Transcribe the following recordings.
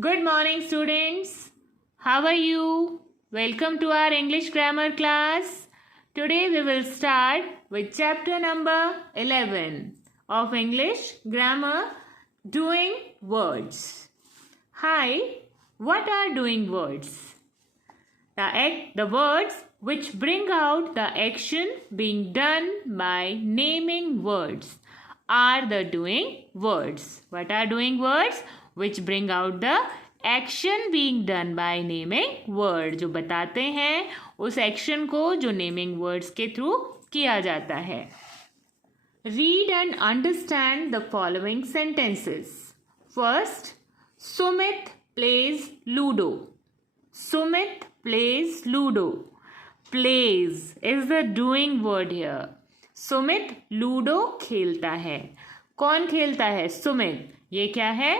Good morning, students. How are you? Welcome to our English grammar class. Today we will start with chapter number 11 of English grammar, doing words. Hi, what are doing words? The words which bring out the action being done by naming words are the doing words. What are doing words? Which bring out the action being done by naming word. जो बताते हैं उस action को जो naming words के through किया जाता है. Read and understand the following sentences. First, Sumit plays Ludo. Sumit plays Ludo. Plays is the doing word here. Sumit ludo खेलता है. कौन खेलता है? सुमित. ये क्या है?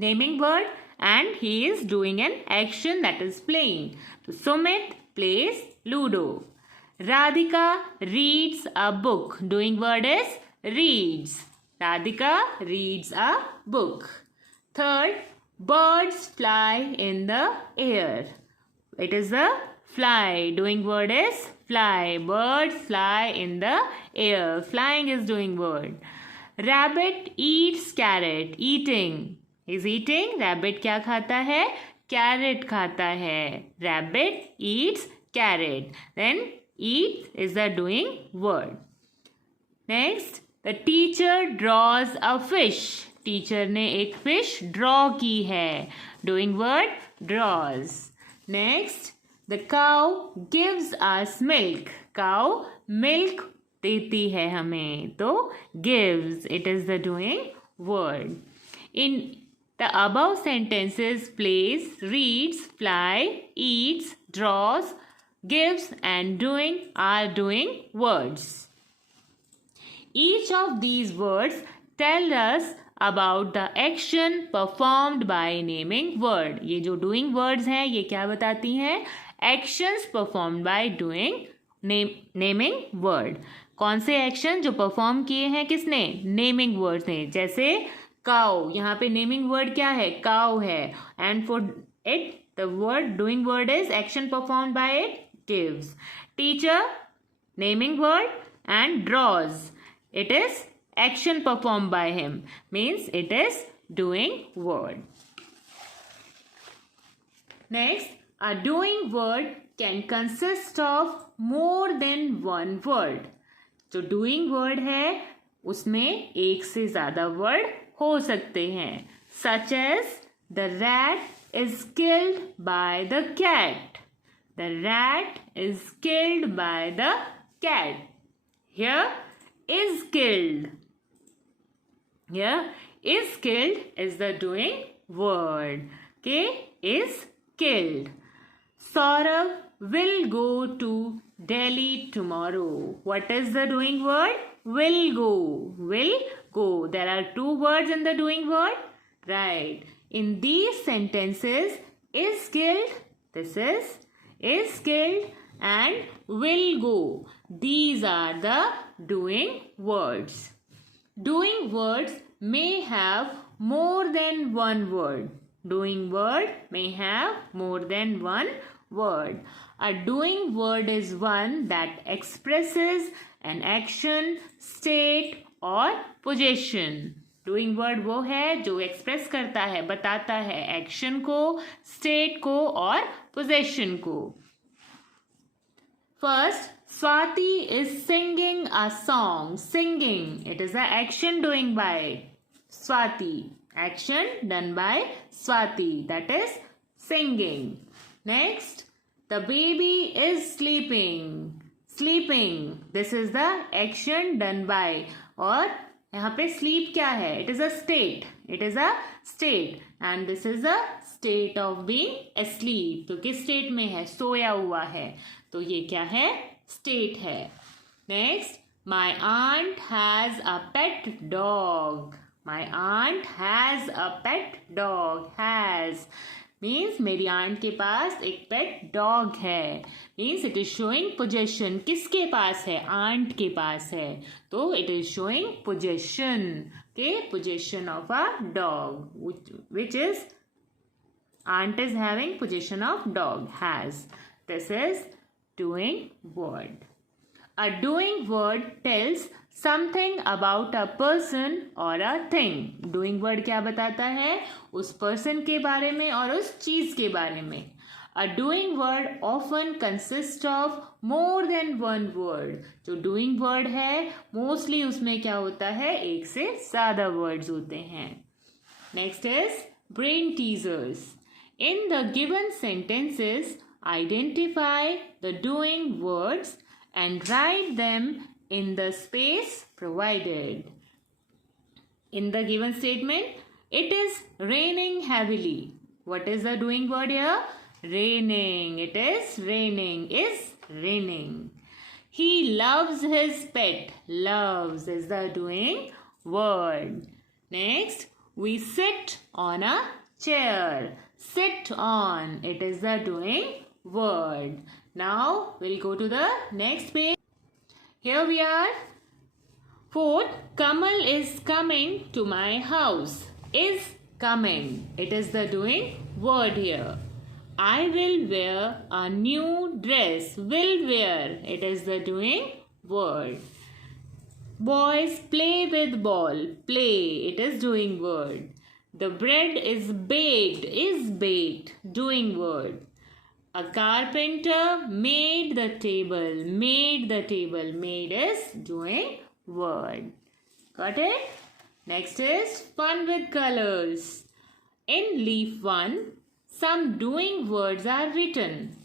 Naming word and he is doing an action that is playing. So Sumit plays Ludo. Radhika reads a book. Doing word is reads. Radhika reads a book. Third, birds fly in the air. It is a fly. Doing word is fly. Birds fly in the air. Flying is doing word. Rabbit eats carrot. Eating is eating. Rabbit क्या खाता है? Carrot खाता है. Rabbit eats carrot. Then eat is the doing word. Next, the teacher draws a fish. Teacher ने एक fish draw की है. Doing word draws. Next, the cow gives us milk. Cow milk देती है हमें. तो gives, it is the doing word. In the above sentences, plays, reads, fly, eats, draws, gives and doing are doing words. Each of these words tell us about the action performed by naming word. ये जो doing words हैं ये क्या बताती हैं? Actions performed by doing naming word. कौन से action जो परफॉर्म किए हैं किसने? नेमिंग वर्ड ने. जैसे काउ, यहाँ पे नेमिंग वर्ड क्या है? काउ है. And for it the word doing word is action performed by it gives. Teacher naming word and draws, it is action performed by him, means it is doing word. Next, a doing word can consist of more than one word. जो doing word है उसमें एक से ज़्यादा word हो सकते हैं. Such as the rat is killed by the cat. The rat is killed by the cat. Here is killed. Here is killed is the doing word. Okay, is killed. Saurav will go to Delhi tomorrow. What is the doing word? Will go. Will go. There are two words in the doing word. Right. In these sentences, is killed, this is killed and will go. These are the doing words. Doing words may have more than one word. Doing word may have more than one word. A doing word is one that expresses an action, state or possession. Doing word वो है जो express करता है, बताता है action को, state को और possession को. First, Swati is singing a song. Singing, it is an action doing by Swati. Action done by Swati, that is singing. Next, the baby is sleeping. Sleeping, this is the action done by. और यहाँ पे sleep क्या है? It is a state. It is a state and this is a state of being asleep. तो किस state में है? सोया हुआ है. तो ये क्या है? State है. Next, my aunt has a pet dog. My aunt has a pet dog. Has means मेरी आंट के पास एक पेट डॉग है. Means it is showing possession. किसके पास है? आंट के पास है. तो इट इज शोइंग पोजेशन. के possession of a dog which is Aunt is having possession of dog. Has. This is doing word. A doing word tells something about a person or a thing. Doing word क्या बताता है? उस person के बारे में और उस चीज़ के बारे में. A doing word often consists of more than one word. जो doing word है mostly उसमें क्या होता है? एक से ज़्यादा words होते हैं. Next is brain teasers. In the given sentences, identify the doing words and write them in the space provided. In the given statement, it is raining heavily. What is the doing word here? Raining. It is raining. Is raining. He loves his pet. Loves is the doing word. Next, we sit on a chair. Sit on. It is the doing word. Now, we'll go to the next page. Here we are. Fourth, Kamal is coming to my house. Is coming. It is the doing word here. I will wear a new dress. Will wear. It is the doing word. Boys play with ball. Play. It is doing word. The bread is baked. Is baked. Doing word. A carpenter made the table. Made the table. Made is doing word. Got it? Next is fun with colors. In leaf 1, some doing words are written.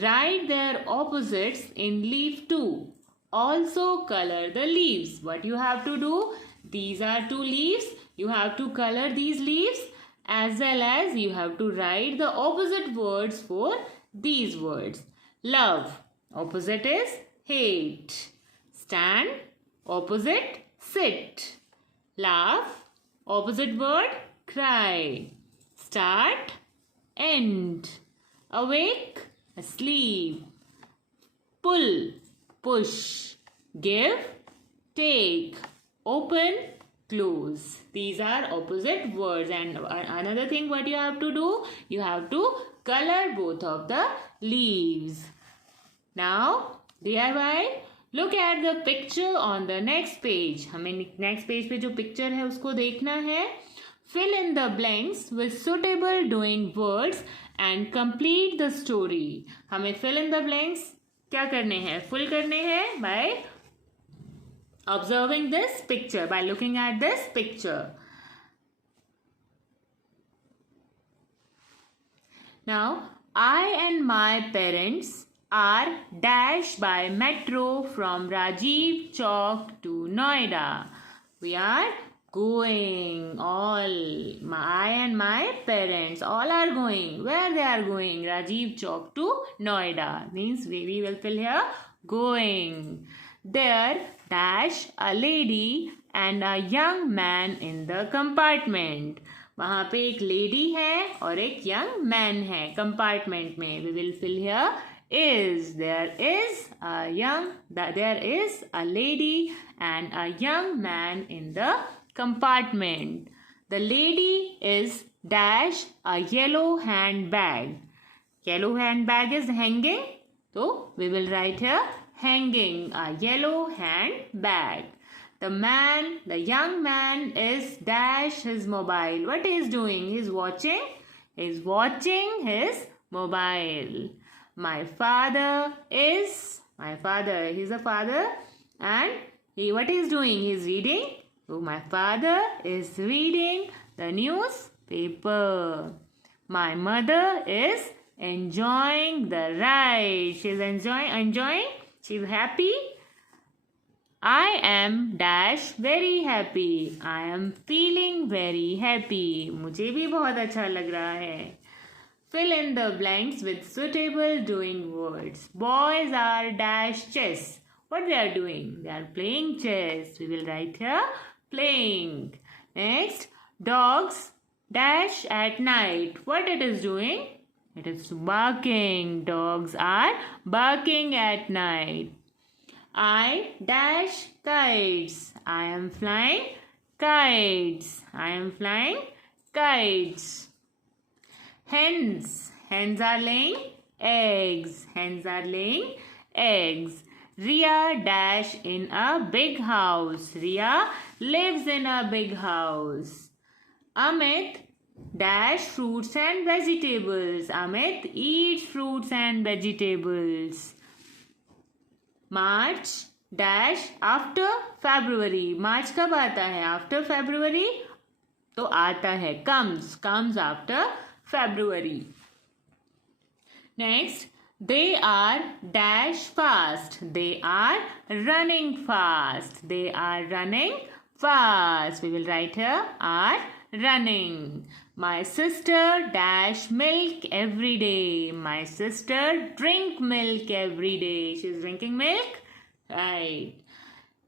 Write their opposites in leaf 2. Also color the leaves. What you have to do? These are 2 leaves. You have to color these leaves as well as you have to write the opposite words for these words. Love. Opposite is hate. Stand. Opposite sit. Laugh. Opposite word cry. Start. End. Awake. Asleep. Pull. Push. Give. Take. Open. Close. These are opposite words. And another thing what you have to do, you have to color both of the leaves. Now, DIY, look at the picture on the next page. हमें next page पे जो picture है उसको देखना है. Fill in the blanks with suitable doing words and complete the story. हमें fill in the blanks क्या करने हैं? Full करने हैं by observing this picture, by looking at this picture. Now, I and my parents are dashed by metro from Rajiv Chowk to Noida. We are going. I and my parents all are going. Where they are going? Rajiv Chowk to Noida. Means we will fill here going. There dash a lady and a young man in the compartment. वहाँ पे एक lady है और एक young man है compartment में. We will fill here is. There is a lady and a young man in the compartment. The lady is dash a yellow handbag. Yellow handbag is hanging. So we will write here hanging, a yellow handbag. The young man is dash his mobile. What he is doing? He is watching. He is watching his mobile. My father, he's a father, and what he is doing? He is reading. So my father is reading the newspaper. My mother is enjoying the ride. She is enjoying. She is happy. I am dash very happy. I am feeling very happy. मुझे भी बहुत अच्छा लग रहा है. Fill in the blanks with suitable doing words. Boys are dash chess. What they are doing? They are playing chess. We will write here playing. Next, dogs dash at night. What it is doing? It is barking. Dogs are barking at night. I dash kites. I am flying kites. I am flying kites. Hens. Hens are laying eggs. Hens are laying eggs. Ria dash in a big house. Ria lives in a big house. Amit dash fruits and vegetables. Amit eats fruits and vegetables. March dash after February. March कब आता है? After February तो आता है comes after February. Next, they are dash fast. They are running fast. They are running fast. We will write here are running. My sister dash milk every day. My sister drink milk every day. She is drinking milk. Right.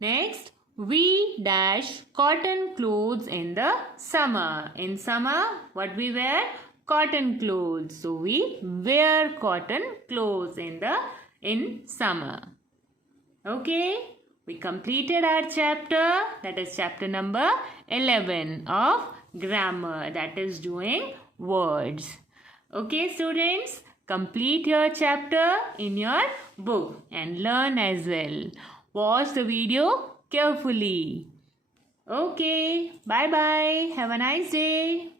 Next, we dash cotton clothes in the summer. In summer, what we wear? Cotton clothes. So we wear cotton clothes in summer. Okay, we completed our chapter. That is chapter number 11 of grammar. That is doing words. Okay, students, complete your chapter in your book and learn as well. Watch the video carefully. Okay, bye bye. Have a nice day.